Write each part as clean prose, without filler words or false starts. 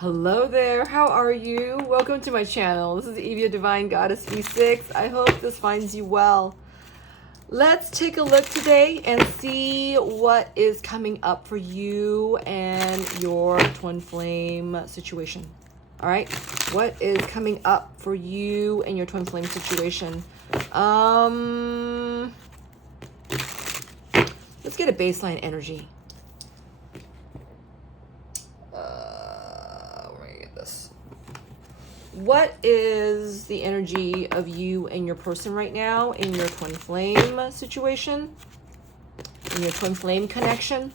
Hello there, how are you? Welcome to my channel. This is Evia Divine Goddess V6. I hope this finds you well. Let's take a look today and see what is coming up for you and your twin flame situation. All right, what is coming up for you and your twin flame situation? Let's get a baseline energy. What is the energy of you and your person right now in your twin flame situation, in your twin flame connection?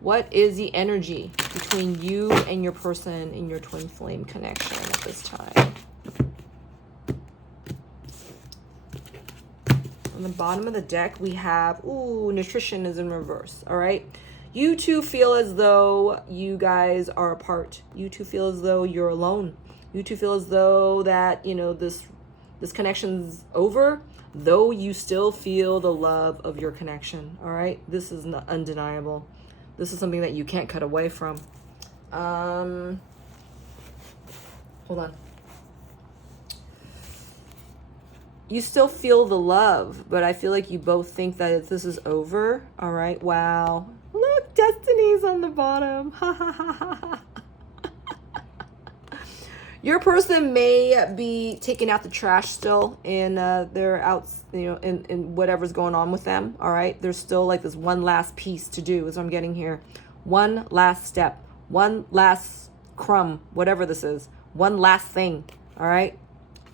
What is the energy between you and your person in your twin flame connection at this time? On the bottom of the deck, we have, nutrition is in reverse, all right? You two feel as though you guys are apart. You two feel as though you're alone. You two feel as though that, this connection's over, though you still feel the love of your connection, all right? This is not undeniable. This is something that you can't cut away from. Hold on. You still feel the love, but I feel like you both think that this is over, all right? Wow. Look, Destiny's on the bottom. Ha ha ha ha ha. Your person may be taking out the trash still, and they're out, in whatever's going on with them, all right? There's still like this one last piece to do, is what I'm getting here. One last step, one last crumb, whatever this is. One last thing, all right?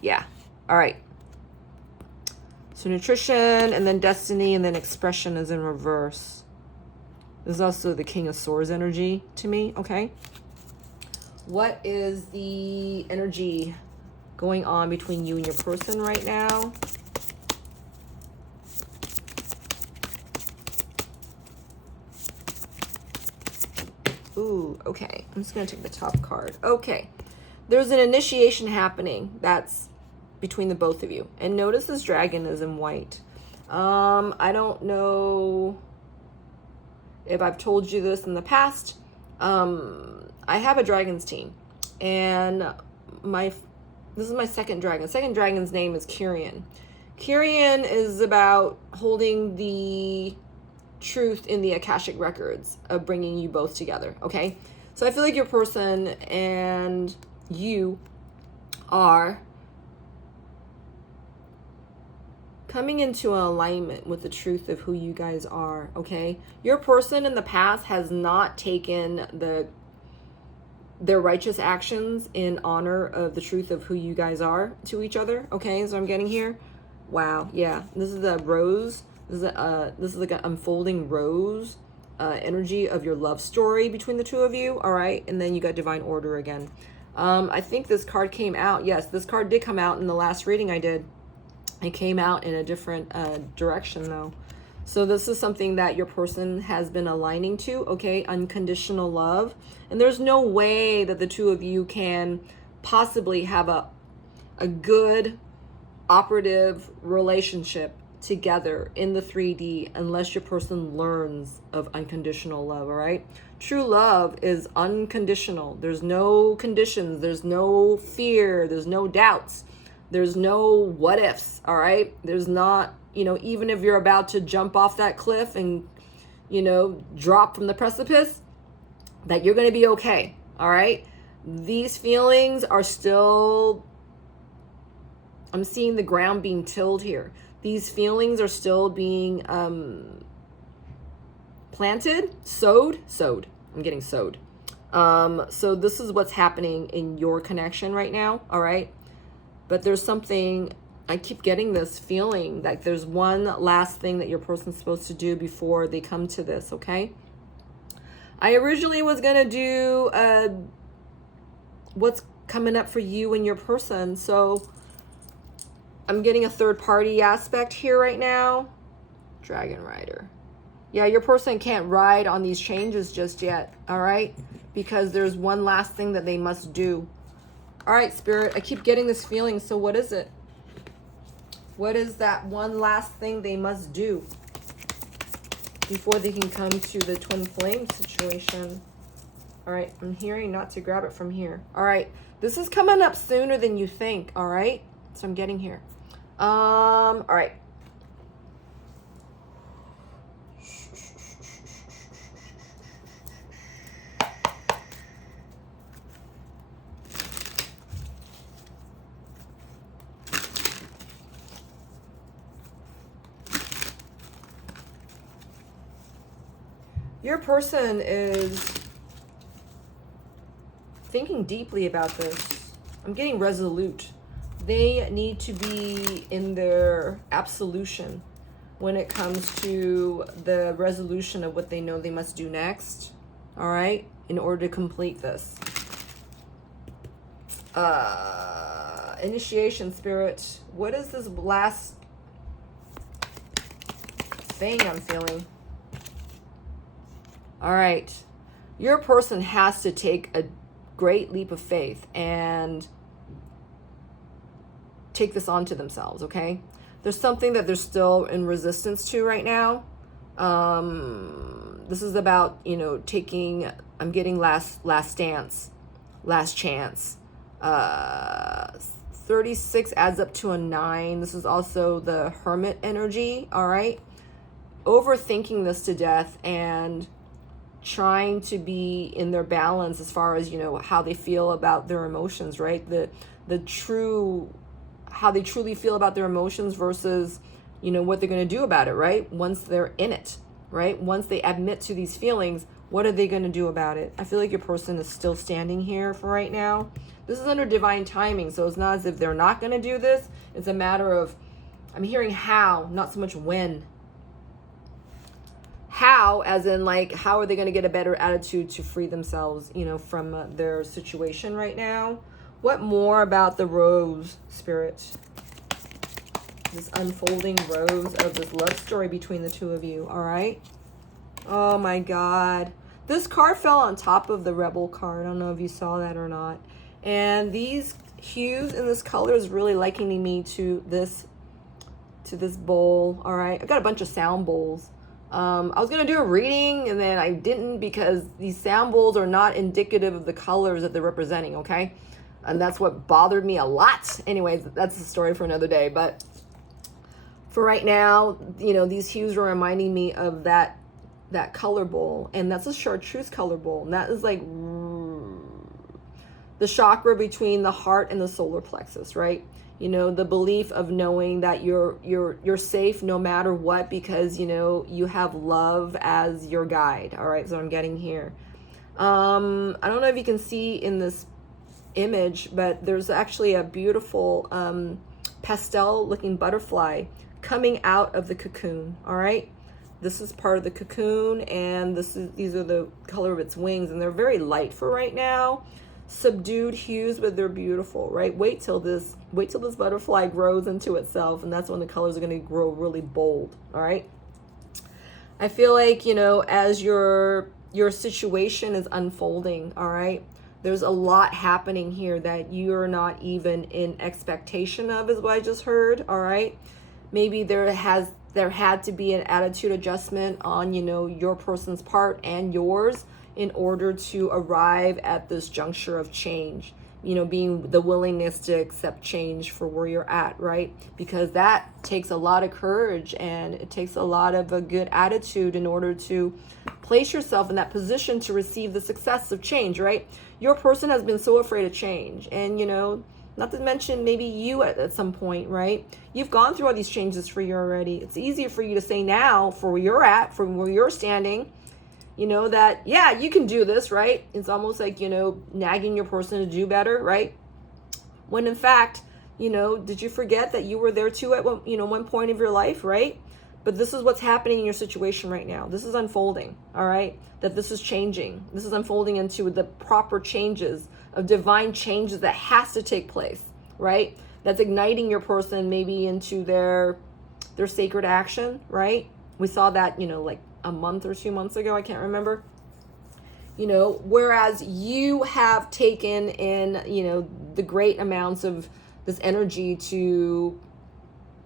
Yeah, all right. So nutrition, and then destiny, and then expression is in reverse. There's also the King of Swords energy to me, okay? What is the energy going on between you and your person right now? Ooh, okay. I'm just going to take the top card. Okay. There's an initiation happening that's between the both of you. And notice this dragon is in white. I don't know if I've told you this in the past. I have a dragons team, and this is my second dragon. The second dragon's name is Kyrian. Kyrian is about holding the truth in the Akashic records of bringing you both together, okay? So I feel like your person and you are coming into an alignment with the truth of who you guys are, okay? Your person in the past has not taken their righteous actions in honor of the truth of who you guys are to each other, okay? So I'm getting here. Wow, yeah. This is the rose. This is like an unfolding rose energy of your love story between the two of you, all right? And then you got divine order again. I think this card came out. Yes, this card did come out in the last reading I did. It came out in a different direction though. So this is something that your person has been aligning to, okay? Unconditional love. And there's no way that the two of you can possibly have a good operative relationship together in the 3D unless your person learns of unconditional love, all right? True love is unconditional. There's no conditions. There's no fear. There's no doubts. There's no what ifs, all right? There's not, even if you're about to jump off that cliff and, drop from the precipice, that you're going to be okay, all right? These feelings are still, I'm seeing the ground being tilled here. These feelings are still being planted, sowed. I'm getting sowed. So this is what's happening in your connection right now, all right? But there's something, I keep getting this feeling that there's one last thing that your person's supposed to do before they come to this, okay? I originally was going to do what's coming up for you and your person. So I'm getting a third party aspect here right now. Dragon Rider. Yeah, your person can't ride on these changes just yet, all right? Because there's one last thing that they must do. All right, Spirit, I keep getting this feeling. So what is it? What is that one last thing they must do before they can come to the twin flame situation? All right, I'm hearing not to grab it from here. All right, this is coming up sooner than you think. All right, so I'm getting here. All right. Your person is thinking deeply about this. I'm getting resolute. They need to be in their absolution when it comes to the resolution of what they know they must do next, all right, in order to complete this. Initiation, Spirit. What is this last thing I'm feeling? All right. Your person has to take a great leap of faith and take this onto themselves, okay? There's something that they're still in resistance to right now. This is about, you know, taking, I'm getting last stance, last chance. 36 adds up to a 9. This is also the Hermit energy, all right? Overthinking this to death and trying to be in their balance as far as, you know, how they feel about their emotions, right? The true, how they truly feel about their emotions versus, you know, what they're going to do about it, right? Once they're in it, right? Once they admit to these feelings, what are they going to do about it? I feel like your person is still standing here for right now. This is under divine timing, so it's not as if they're not going to do this. It's a matter of, I'm hearing how, not so much when. How, as in like, how are they going to get a better attitude to free themselves, you know, from their situation right now? What more about the rose, Spirit? This unfolding rose of this love story between the two of you, all right? Oh my God. This card fell on top of the Rebel card. I don't know if you saw that or not. And these hues in this color is really likening me to this bowl, all right? I've got a bunch of sound bowls. I was going to do a reading and then I didn't because these sound bowls are not indicative of the colors that they're representing, okay? And that's what bothered me a lot. Anyways, that's a story for another day. But for right now, you know, these hues are reminding me of that color bowl. And that's a chartreuse color bowl. And that is like the chakra between the heart and the solar plexus, right? You know, the belief of knowing that you're safe no matter what because, you know, you have love as your guide. All right, so I'm getting here. I don't know if you can see in this image, but there's actually a beautiful pastel looking butterfly coming out of the cocoon. All right, this is part of the cocoon, and these are the color of its wings, and they're very light for right now. Subdued hues, but they're beautiful, right? Wait till this butterfly grows into itself, and that's when the colors are going to grow really bold. All right, I feel like, you know, as your situation is unfolding, all right, there's a lot happening here that you're not even in expectation of, is what I just heard. All right, maybe there had to be an attitude adjustment on, you know, your person's part and yours in order to arrive at this juncture of change, you know, being the willingness to accept change for where you're at, right? Because that takes a lot of courage and it takes a lot of a good attitude in order to place yourself in that position to receive the success of change, right? Your person has been so afraid of change, and, you know, not to mention maybe you at some point, right? You've gone through all these changes for you already. It's easier for you to say now, for where you're at, from where you're standing, you know, that, yeah, you can do this, right? It's almost like, you know, nagging your person to do better, right? When in fact, you know, did you forget that you were there too at one point of your life, right? But this is what's happening in your situation right now. This is unfolding, all right? That this is changing. This is unfolding into the proper changes of divine changes that has to take place, right? That's igniting your person maybe into their sacred action, right? We saw that, you know, like a month or 2 months ago, I can't remember, you know, whereas you have taken in, you know, the great amounts of this energy to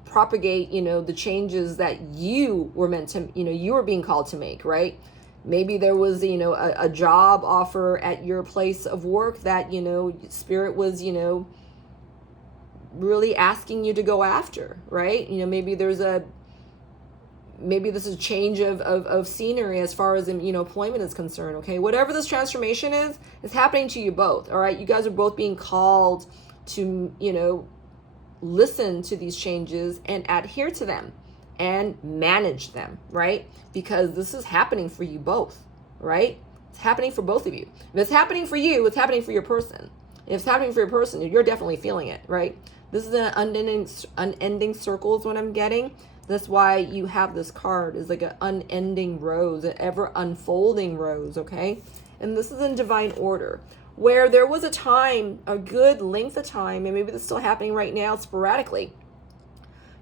propagate, you know, the changes that you were meant to, you know, you were being called to make, right? Maybe there was, a job offer at your place of work that, spirit was, really asking you to go after, right? Maybe maybe this is a change of scenery as far as, employment is concerned, okay? Whatever this transformation is, it's happening to you both, all right? You guys are both being called to, listen to these changes and adhere to them and manage them, right? Because this is happening for you both, right? It's happening for both of you. If it's happening for you, it's happening for your person. If it's happening for your person, you're definitely feeling it, right? This is an unending circle is what I'm getting. That's why you have this card is like an unending rose, an ever unfolding rose, okay? And this is in divine order, where there was a time, a good length of time, and maybe this is still happening right now sporadically.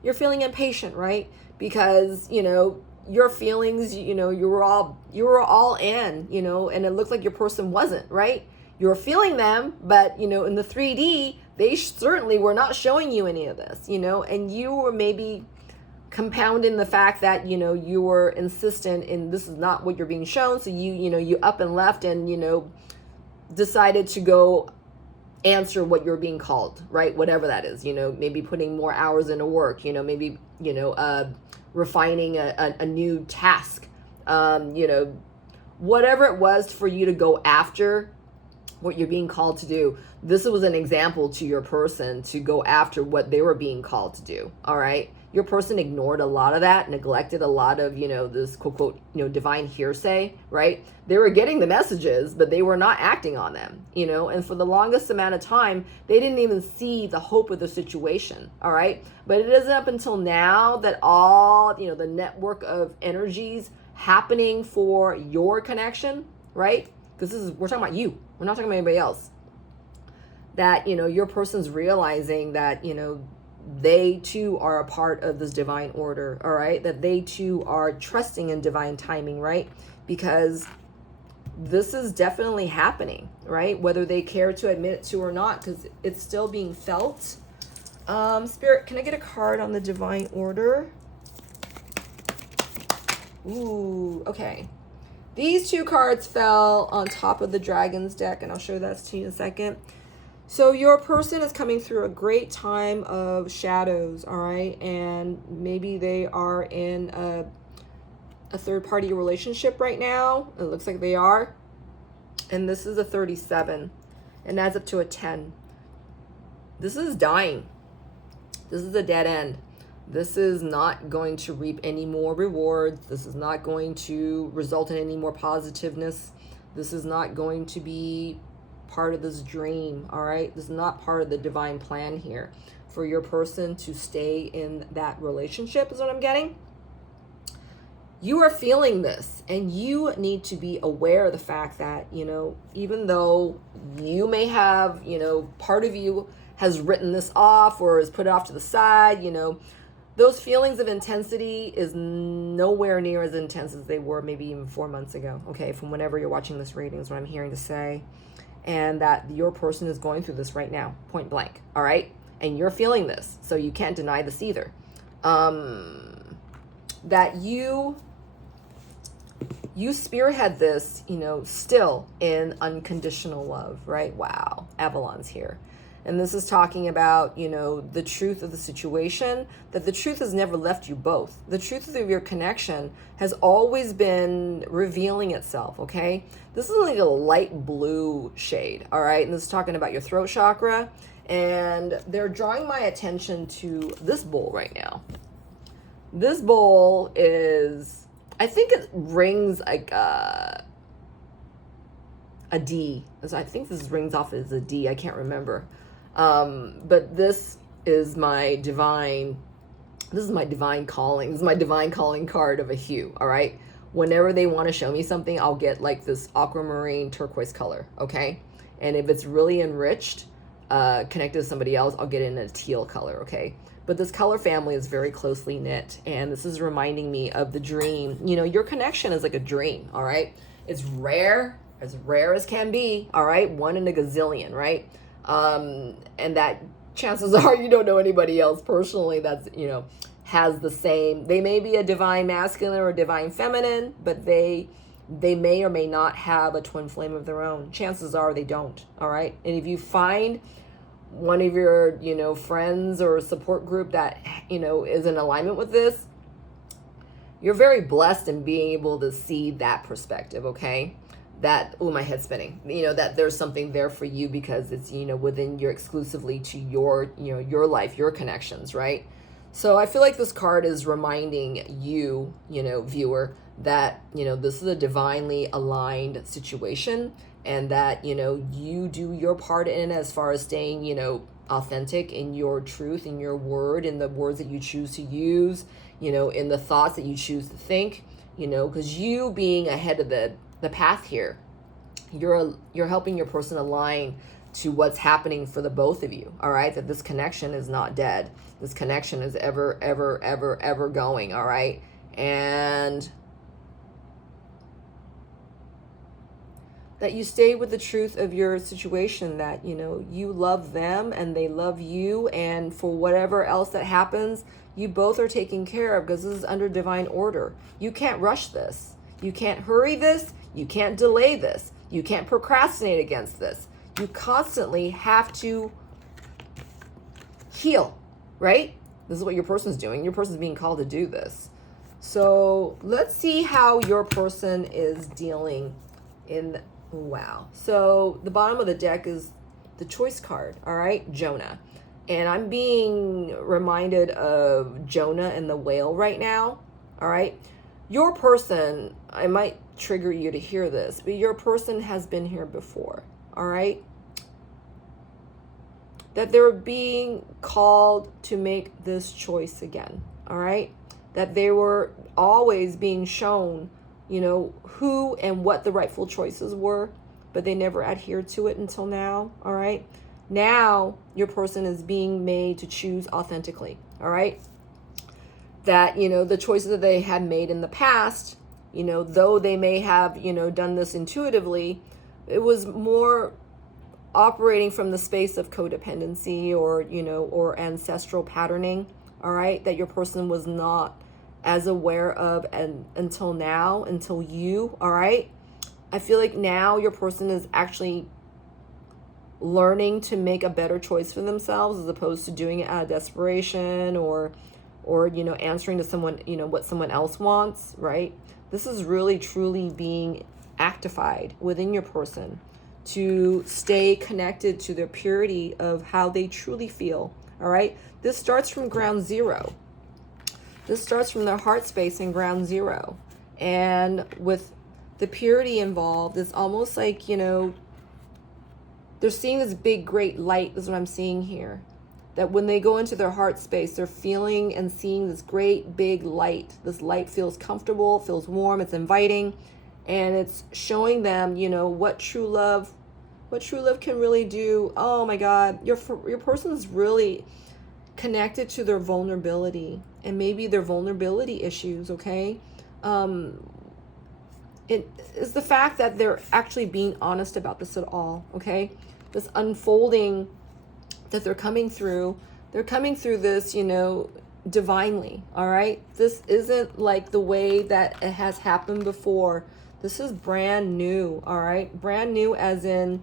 You're feeling impatient, right? Because, your feelings, you were all in, and it looked like your person wasn't, right? You were feeling them, but, in the 3D, they certainly were not showing you any of this, and you were maybe compounding the fact that, you were insistent in this is not what you're being shown. So you up and left and, decided to go answer what you're being called, right? Whatever that is, maybe putting more hours into work, maybe, refining a new task, whatever it was for you to go after what you're being called to do. This was an example to your person to go after what they were being called to do. All right. Your person ignored a lot of that, neglected a lot of, this quote, divine hearsay, right? They were getting the messages, but they were not acting on them, and for the longest amount of time, they didn't even see the hope of the situation. All right. But it isn't up until now that all, the network of energies happening for your connection, right? Because we're talking about you. We're not talking about anybody else. That, your person's realizing that, they too are a part of this divine order, all right? That they too are trusting in divine timing, right? Because this is definitely happening, right? Whether they care to admit it to or not, because it's still being felt. Spirit, can I get a card on the divine order? Ooh, okay. These two cards fell on top of the Dragon's deck, and I'll show that to you in a second. So your person is coming through a great time of shadows, all right? And maybe they are in a third-party relationship right now. It looks like they are. And this is a 37 and adds up to a 10. This is dying. This is a dead end. This is not going to reap any more rewards. This is not going to result in any more positiveness. This is not going to be part of this dream, all right? This is not part of the divine plan here for your person to stay in that relationship is what I'm getting. You are feeling this, and you need to be aware of the fact that, even though you may have, part of you has written this off or has put it off to the side, those feelings of intensity is nowhere near as intense as they were maybe even 4 months ago, okay? From whenever you're watching this reading is what I'm hearing to say. And that your person is going through this right now, point blank, all right? And you're feeling this, so you can't deny this either. That you spearhead this, still in unconditional love, right? Wow, Avalon's here. And this is talking about, the truth of the situation, that the truth has never left you both. The truth of your connection has always been revealing itself, okay? This is like a light blue shade, all right? And this is talking about your throat chakra. And they're drawing my attention to this bowl right now. This bowl is, I think it rings like a D. So I think this rings off as a D. I can't remember. But this is my divine calling. This is my divine calling card of a hue. All right. Whenever they want to show me something, I'll get like this aquamarine turquoise color. Okay. And if it's really enriched, connected to somebody else, I'll get in a teal color. Okay. But this color family is very closely knit. And this is reminding me of the dream. Your connection is like a dream. All right. It's rare as can be. All right. 1 in a gazillion. Right. And that chances are you don't know anybody else personally that's, has the same, they may be a divine masculine or a divine feminine, but they They may or may not have a twin flame of their own. Chances are they don't, all right? And if you find one of your, friends or support group that, is in alignment with this, you're very blessed in being able to see that perspective, okay? That, oh, my head's spinning, that there's something there for you because it's, within your exclusively to your, your life, your connections, right? So I feel like this card is reminding you, viewer, that, this is a divinely aligned situation, and that, you do your part in as far as staying, authentic in your truth, in your word, in the words that you choose to use, in the thoughts that you choose to think, because you being ahead of the path here, you're helping your person align to what's happening for the both of you, all right? That this connection is not dead. This connection is ever, ever, ever, ever going, all right? And that you stay with the truth of your situation, that, you love them and they love you, and for whatever else that happens, you both are taken care of because this is under divine order. You can't rush this. You can't hurry this. You can't delay this. You can't procrastinate against this. You constantly have to heal, right? This is what your person's doing. Your person's being called to do this. So let's see how your person is dealing in, wow. So the bottom of the deck is the choice card, all right? Jonah. And I'm being reminded of Jonah and the whale right now, all right? Your person, I might trigger you to hear this, but your person has been here before, all right? That they're being called to make this choice again, all right? That they were always being shown, who and what the rightful choices were, but they never adhered to it until now, all right? Now, your person is being made to choose authentically, all right? That, the choices that they had made in the past, though they may have, done this intuitively, it was more operating from the space of codependency or, or ancestral patterning, all right? That your person was not as aware of and until now, until you, all right? I feel like now your person is actually learning to make a better choice for themselves as opposed to doing it out of desperation or answering to someone, what someone else wants, right? This is really truly being actified within your person to stay connected to their purity of how they truly feel, all right? This starts from ground zero. This starts from their heart space in ground zero. And with the purity involved, it's almost like, they're seeing this big, great light. This is what I'm seeing here. That when they go into their heart space, they're feeling and seeing this great, big light. This light feels comfortable, feels warm, it's inviting. And it's showing them, what true love can really do. Oh my God, your person's really connected to their vulnerability and maybe their vulnerability issues, okay? It is the fact that they're actually being honest about this at all, okay? This unfolding that they're coming through this, divinely, all right? This isn't like the way that it has happened before. This is brand new, all right? Brand new as in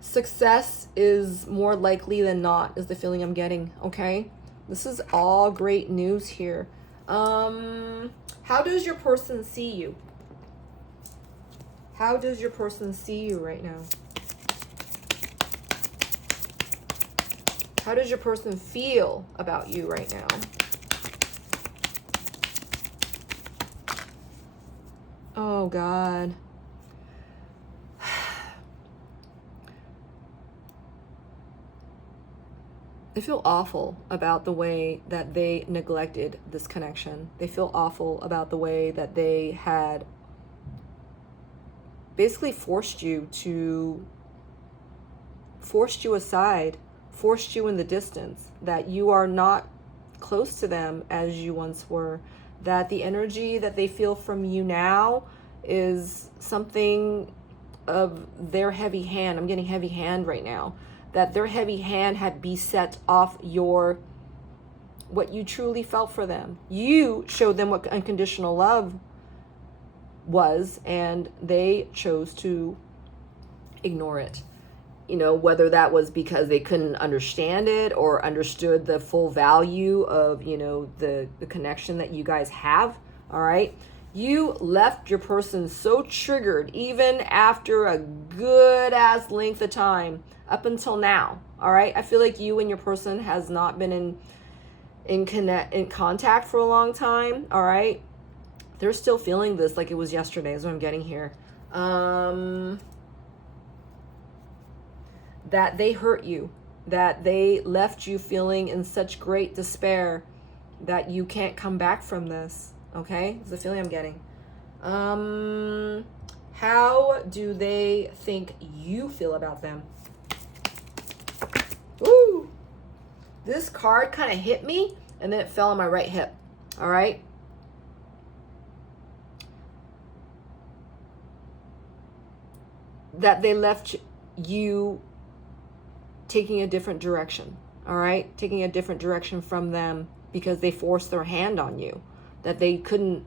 success is more likely than not is the feeling I'm getting, okay? This is all great news here. How does your person see you? How does your person see you right now? How does your person feel about you right now? Oh, God. They feel awful about the way that they neglected this connection. They feel awful about the way that they had basically forced you aside, forced you in the distance, that you are not close to them as you once were, that the energy that they feel from you now is something of their heavy hand. I'm getting heavy hand right now. That their heavy hand had beset off what you truly felt for them. You showed them what unconditional love was, and they chose to ignore it. You know, whether that was because they couldn't understand it or understood the full value of, you know, the connection that you guys have. All right. You left your person so triggered, even after a good ass length of time up until now. All right. I feel like you and your person has not been in contact for a long time. All right. They're still feeling this like it was yesterday is what I'm getting here. That they hurt you, that they left you feeling in such great despair that you can't come back from this. Okay, it's the feeling I'm getting. How do they think you feel about them? Ooh, this card kind of hit me and then it fell on my right hip. All right. That they left you taking a different direction, all right? Taking a different direction from them because they forced their hand on you, that they couldn't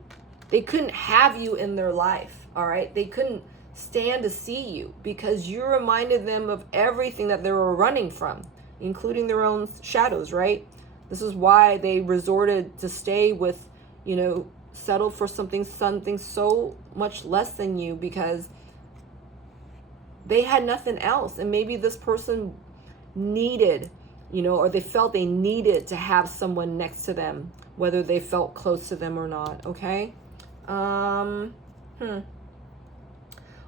have you in their life, all right? They couldn't stand to see you because you reminded them of everything that they were running from, including their own shadows, right? This is why they resorted to stay with, you know, settled for something so much less than you because they had nothing else. And maybe this person needed, you know, or they felt they needed to have someone next to them, whether they felt close to them or not. Okay.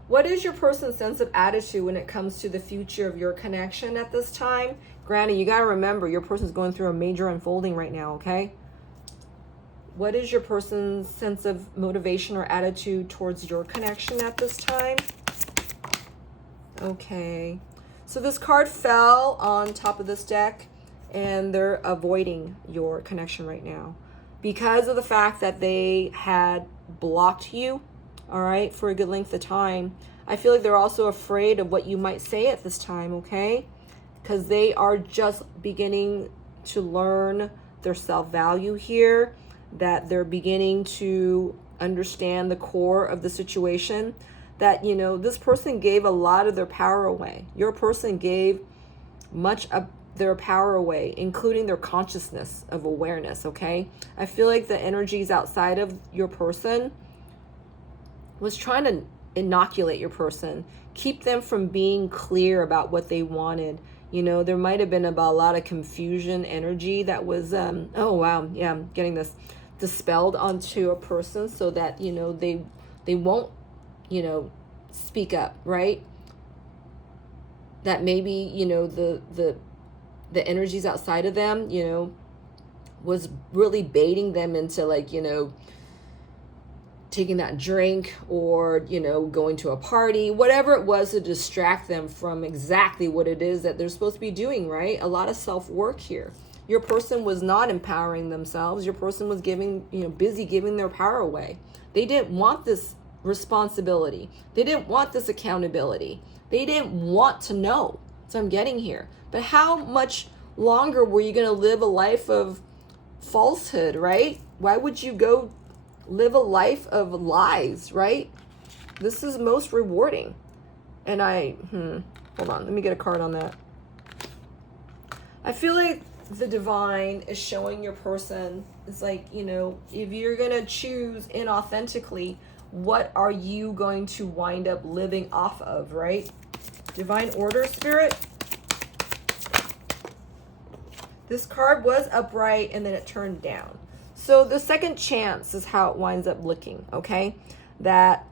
What is your person's sense of attitude when it comes to the future of your connection at this time? Granted, you got to remember your person's going through a major unfolding right now. Okay. What is your person's sense of motivation or attitude towards your connection at this time? Okay. So this card fell on top of this deck and they're avoiding your connection right now because of the fact that they had blocked you, all right, for a good length of time. I feel like they're also afraid of what you might say at this time, okay? Because they are just beginning to learn their self-value here, that they're beginning to understand the core of the situation. That, you know, this person gave a lot of their power away. Your person gave much of their power away, including their consciousness of awareness, okay? I feel like the energies outside of your person was trying to inoculate your person, keep them from being clear about what they wanted. You know, there might have been about a lot of confusion energy that was, oh, wow, yeah, I'm getting this dispelled onto a person so that, you know, they won't, you know, speak up, right? That maybe, you know, the energies outside of them, you know, was really baiting them into, like, you know, taking that drink or, you know, going to a party, whatever it was to distract them from exactly what it is that they're supposed to be doing, right? A lot of self-work here. Your person was not empowering themselves. Your person was busy giving their power away. They didn't want this responsibility. They didn't want this accountability. They didn't want to know. So I'm getting here. But how much longer were you going to live a life of falsehood, right? Why would you go live a life of lies, right? This is most rewarding. And hold on, let me get a card on that. I feel like the divine is showing your person, it's like, you know, if you're going to choose inauthentically, what are you going to wind up living off of, right? Divine order, spirit. This card was upright and then it turned down. So the second chance is how it winds up looking, okay? That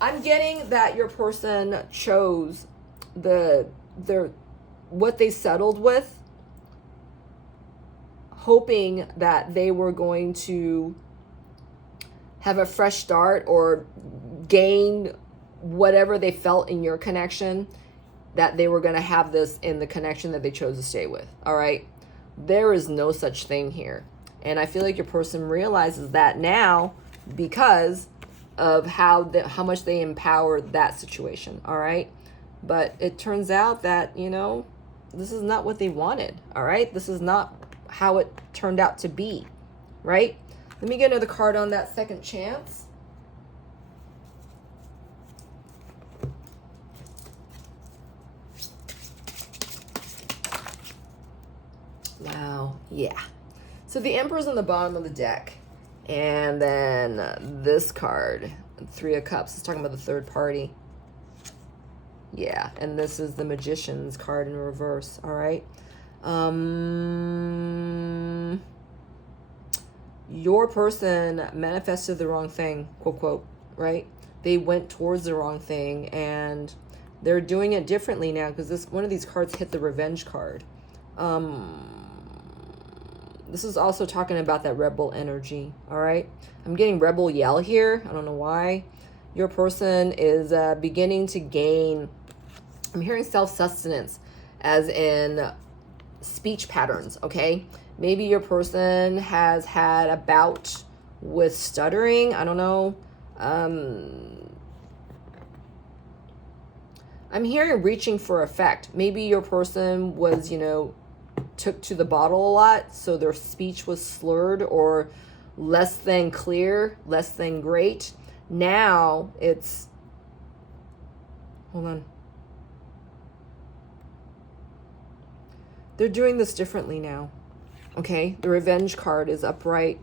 I'm getting that your person chose what they settled with, hoping that they were going to have a fresh start or gain whatever they felt in your connection, that they were going to have this in the connection that they chose to stay with. All right. There is no such thing here. And I feel like your person realizes that now because of how much they empowered that situation. All right. But it turns out that, you know, this is not what they wanted. All right. This is not how it turned out to be. right? Let me get another card on that second chance. Wow, yeah. So the Emperor's on the bottom of the deck. And then this card, Three of Cups, is talking about the third party. Yeah, and this is the Magician's card in reverse, all right? Your person manifested the wrong thing, quote, quote, right? They went towards the wrong thing, and they're doing it differently now because this one of these cards hit the Revenge card. This is also talking about that rebel energy, all right? I'm getting rebel yell here. I don't know why. Your person is beginning to gain, I'm hearing self-sustenance, as in speech patterns, okay? Maybe your person has had a bout with stuttering. I don't know. I'm hearing reaching for effect. Maybe your person was, took to the bottle a lot, so their speech was slurred or less than clear, less than great. Now it's, hold on. They're doing this differently now. Okay, the Revenge card is upright,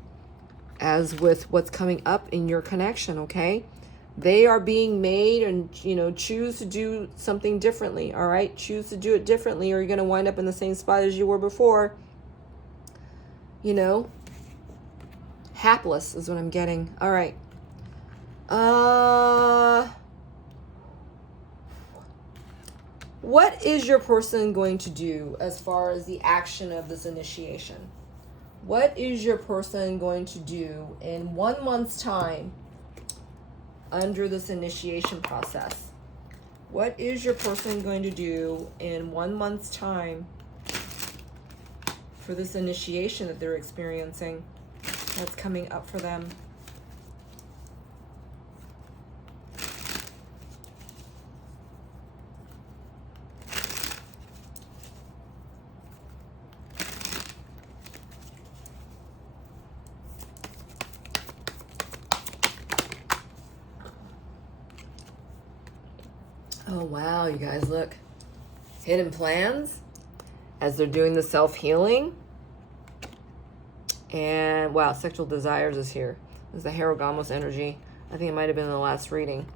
as with what's coming up in your connection, okay? They are being made and, choose to do something differently, all right? Choose to do it differently or you're going to wind up in the same spot as you were before. Hapless is what I'm getting. All right. What is your person going to do as far as the action of this initiation? What is your person going to do in 1 month's time under this initiation process? What is your person going to do in 1 month's time for this initiation that they're experiencing that's coming up for them? Oh, wow, you guys, look. Hidden plans as they're doing the self-healing. And, wow, sexual desires is here. This is the Harrogamos energy. I think it might have been in the last reading.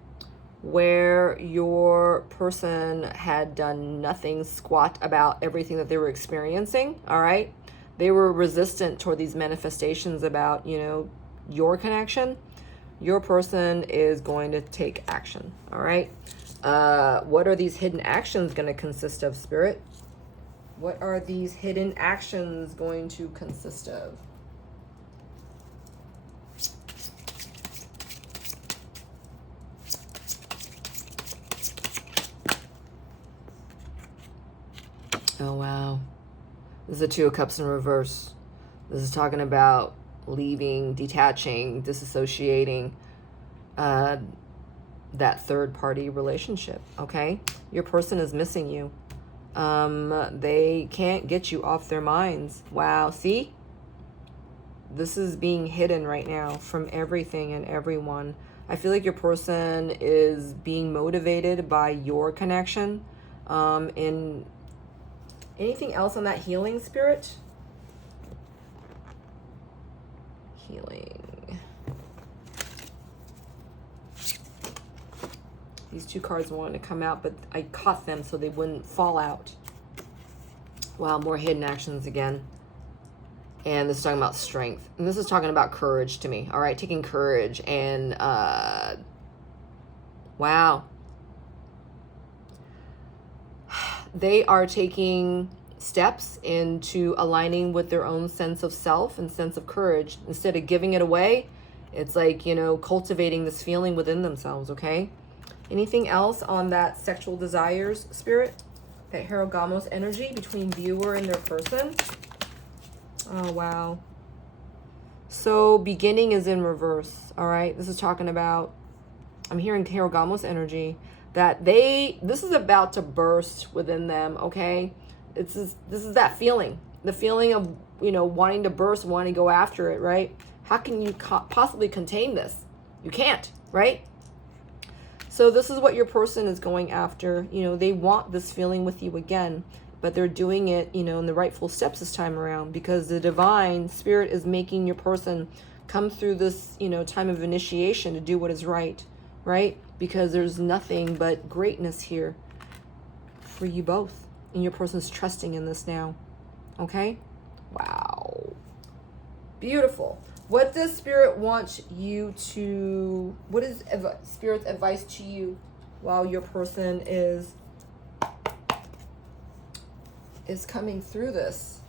Where your person had done nothing squat about everything that they were experiencing, all right? They were resistant toward these manifestations about, your connection. Your person is going to take action, all right? What are these hidden actions going to consist of, Spirit? What are these hidden actions going to consist of? Oh, wow. This is the Two of Cups in reverse. This is talking about leaving, detaching, disassociating, that third party relationship, okay? Your person is missing you. They can't get you off their minds. Wow, see? This is being hidden right now from everything and everyone. I feel like your person is being motivated by your connection. In anything else on that healing, Spirit? Healing. These two cards wanted to come out, but I caught them so they wouldn't fall out. Wow, more hidden actions again. And this is talking about strength. And this is talking about courage to me. All right, taking courage and, wow. They are taking steps into aligning with their own sense of self and sense of courage. Instead of giving it away, it's like, cultivating this feeling within themselves, okay? Anything else on that sexual desires, Spirit? That Harrogamos energy between viewer and their person? Oh, wow. So beginning is in reverse, all right? This is talking about, I'm hearing Harrogamos energy, that this is about to burst within them, okay? This is that feeling. The feeling of wanting to burst, wanting to go after it, right? How can you possibly contain this? You can't, right? So this is what your person is going after. They want this feeling with you again, but they're doing it, in the rightful steps this time around, because the divine spirit is making your person come through this, time of initiation to do what is right? Because there's nothing but greatness here for you both, and your person's trusting in this now. Okay? Wow. Beautiful. What does Spirit want you to, what is Spirit's advice to you while your person is coming through this?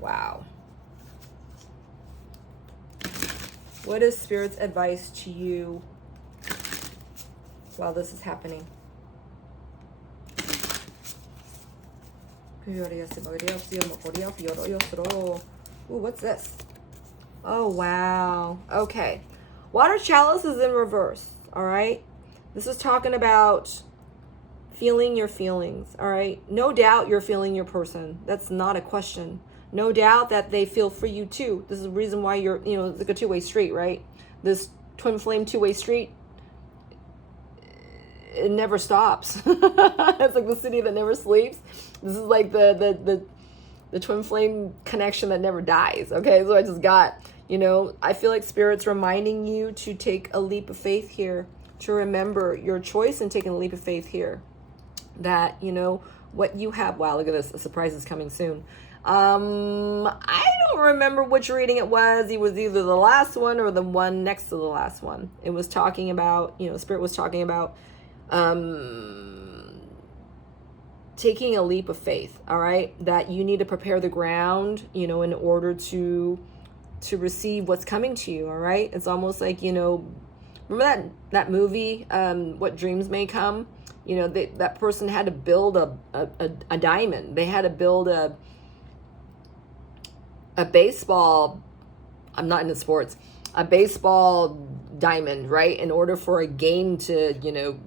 Wow. What is Spirit's advice to you while this is happening? Ooh, what's this? Oh, wow. Okay. Water chalice is in reverse. All right. This is talking about feeling your feelings. All right. No doubt you're feeling your person. That's not a question. No doubt that they feel for you too. This is the reason why you're, it's like a two-way street, right? This twin flame two-way street, it never stops. It's like the city that never sleeps. This is like the twin flame connection that never dies. Okay, so I just got, I feel like Spirit's reminding you to take a leap of faith here, to remember your choice in taking a leap of faith here. That, what you have. Wow, look at this. A surprise is coming soon. I don't remember which reading it was. It was either the last one or the one next to the last one. It was talking about, Spirit was talking about taking a leap of faith, all right? That you need to prepare the ground, in order to receive what's coming to you, all right? It's almost like, remember that movie, What Dreams May Come? That person had to build a diamond. They had to build a baseball, I'm not into sports, a baseball diamond, right? In order for a game to,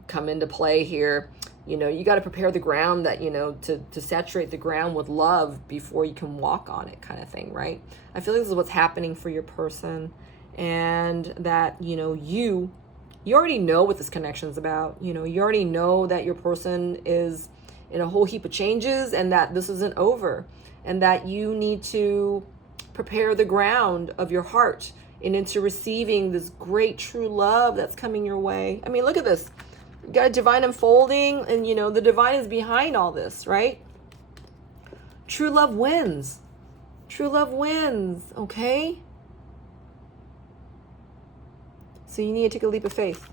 come into play here, you got to prepare the ground that, to saturate the ground with love before you can walk on it, kind of thing, right? I feel like this is what's happening for your person, and that, you already know what this connection is about. You already know that your person is in a whole heap of changes, and that this isn't over, and that you need to prepare the ground of your heart and into receiving this great true love that's coming your way. I mean, look at this. You got a divine unfolding, and the divine is behind all this, right? True love wins. True love wins, okay? So you need to take a leap of faith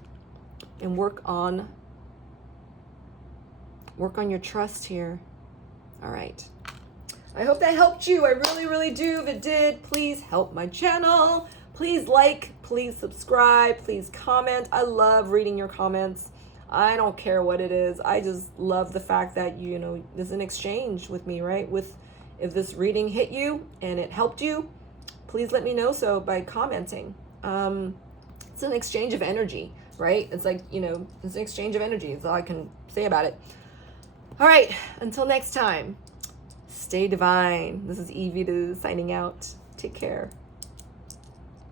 and work on your trust here. All right. I hope that helped you. I really, really do. If it did, please help my channel. Please like, please subscribe, please comment. I love reading your comments. I don't care what it is. I just love the fact that, there's an exchange with me, right? If this reading hit you and it helped you, please let me know so by commenting. It's an exchange of energy, right? It's like, it's an exchange of energy. That's all I can say about it. All right. Until next time. Stay divine. This is Evie signing out. Take care.